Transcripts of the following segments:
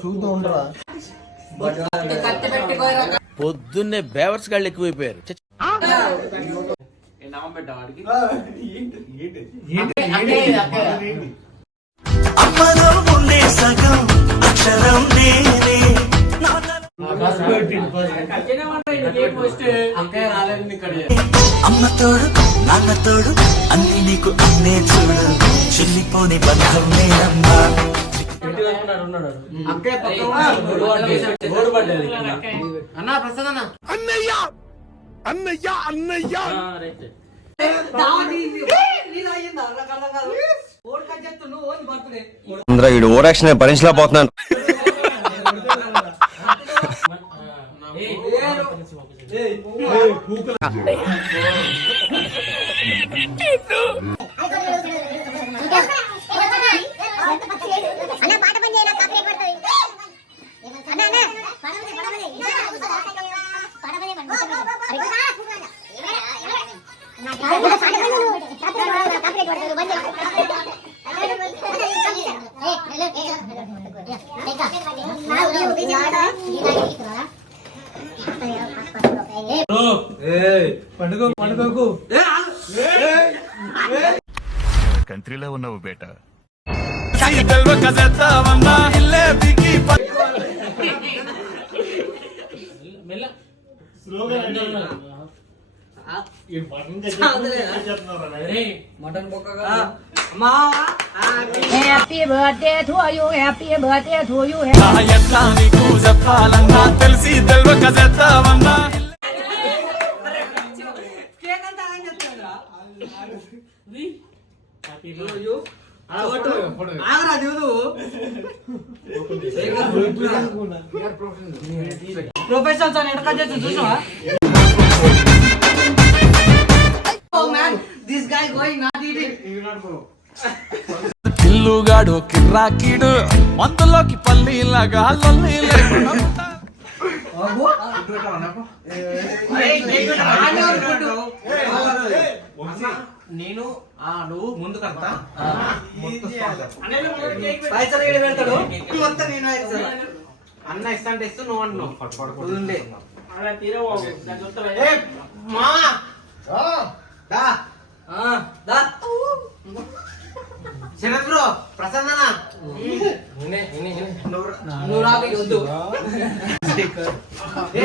చూస్తూ ఉండరా. పొద్దున్నే బేవర్స్ గాళ్ళు ఎక్కువైపోయారు. అమ్మ తోడు నాన్న తోడు అన్ని నీకు అన్నే చూడు. చెల్లిపోని బంధం నేనమ్మా. అన్న ప్రసాద్ అన్న అందరూ ఈడు ఓరాక్షన్ భరించలేకపోతున్నాను అన్న పండుగ పండుగకు కంట్రీలో ఉన్నావు బేటా. You, happy birthday to you. ఎట్లా నీకు చెప్పాలన్నా తెలిసి తెలియక చేస్తావన్నా ప్రొఫెషనల్తో ఎడక చేసి చూసావా ఓ man this guy going not eating పిల్లుగాడు కిర్రాకీడు మందులోకి పల్లీలాగా లొల్లి లేకుండా నేను ఆ నువ్వు ముందు కడతా. పైసలు పెడతాడు. నేను. అన్న ఇస్తా అంటే ఇస్తూ నువ్వు అంటున్నావు. శరత్ బ్రో ప్రసన్న నువ్వు రాక వద్దు. ఏ,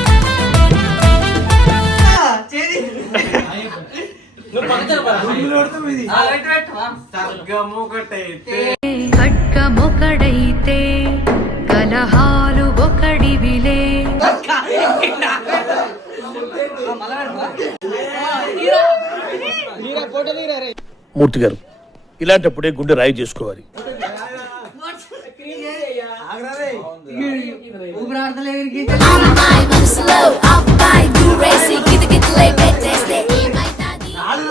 ఖడ్గమొకడైతే కలహాలు ఒకడివిలే. మూర్తి గారు ఇలాంటప్పుడే గుండె రాయి చేసుకోవాలి. ఊపిరి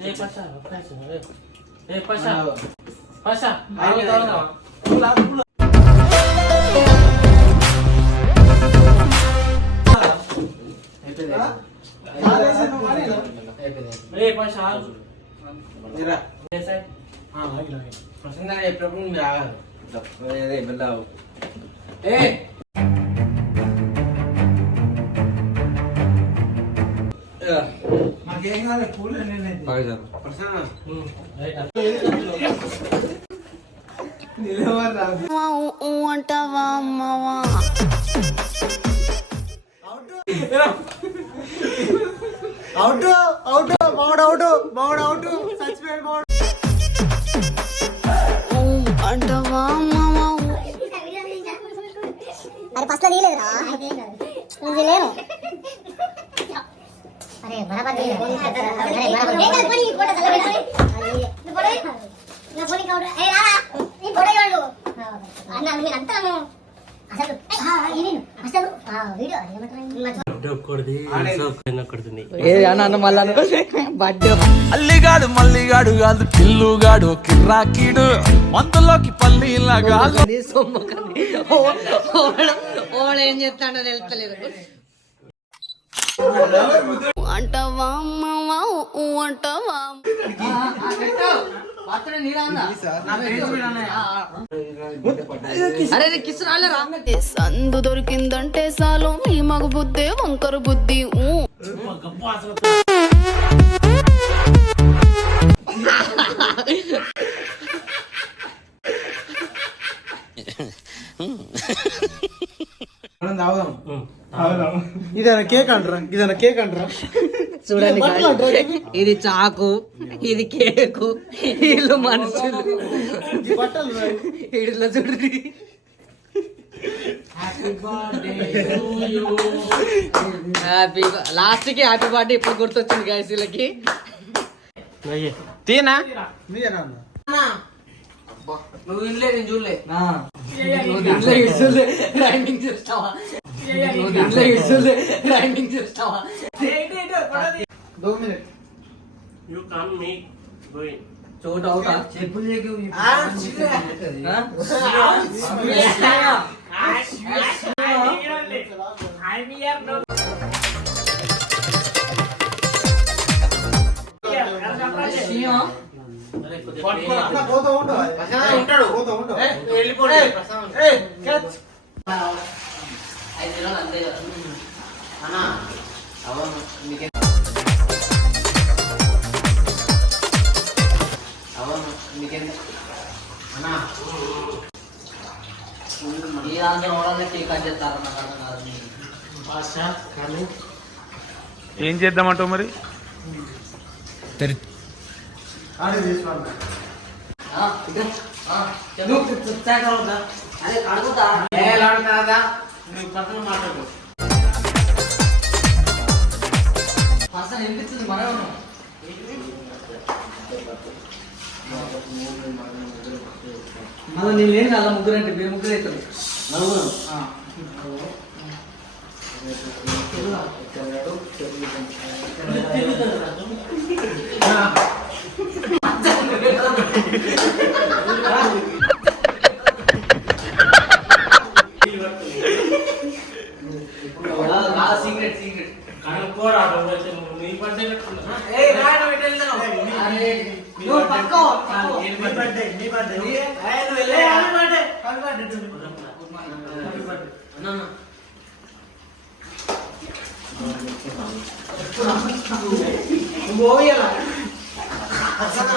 ఏ, అరే అరే రా. గొడవ అవుతుంది రా ప్రసన్న చెప్పినప్పుడు మీరు ఆగాలి ఏ నాకేం కాదు పూలు నేనైతే ప్రసన్న నిలవరా అవుట్ అవుట్ బాగుడు అవుట్ బాగుడు అరే ఫస్ట్ తీయలేదురా కాదు, అవుట్. నేను. అల్లిగాడు మల్లిగాడు కాదు కిల్లుగాడు కిర్రాకీడు. మందులోకి పల్లీలాగా ఓడు ఏం చెప్తాడో తెలుస్తలేదు. రాలేరా సందు దొరికిందంటే చాలు మీ మగ బుద్ధి వంకర బుద్ధి. మనం తాగుదాం కేక్ అంటారా కేక్ అంటారా. చూడండి. ఇది? చాకు ఇది కేకు వీళ్ళు మనుషులు. వీడిలో చూడండి. హ్యాపీ లాస్ట్కి హ్యాపీ బర్త్డే ఇప్పుడు గుర్తొచ్చింది గాయస్ వీళ్ళకి? తీనా? నువ్వు ఇల్లే నేను చూడలే. నువ్వు దీంట్లో ఇడ్సులే రైమింగ్ చూస్తావా నువ్వు దీంట్లో ఇడ్సులే రైమింగ్ చూస్తావా దో మినిట్ చోట అవుతా చెప్పులు చెక్కు ఆ, చిల్లే. అన్న, ఉంటాడు పోతా ఉంటాడు. ఏయ్. ఐదు దినాలు అంతే కదా అన్నా అవును నీకే అవును నీకే అన్నా ఈ దాంట్లో కూడా కేక్ కట్ చేస్తారు నాకు అర్థం కాదు ఏం చేద్దామంటావు మరి ఆడే తీసుకోండి. ఆ, ఇటు. ఆ, చెప్పు. అదే కడుగుతా ఏ లాడు కాదా నువ్వు పక్కన మాట్లాడు అసలు వినిపిస్తుంది ఉన్నాం మళ్ళీ నేను లేని అలా ముగ్గురు అంటే మీరు ముగ్గురు అవుతుంది నలుగురు సీక్రెట్ సీక్రెట్ పక్కో నీ నువ్వు పోయేలా ప్రసన్న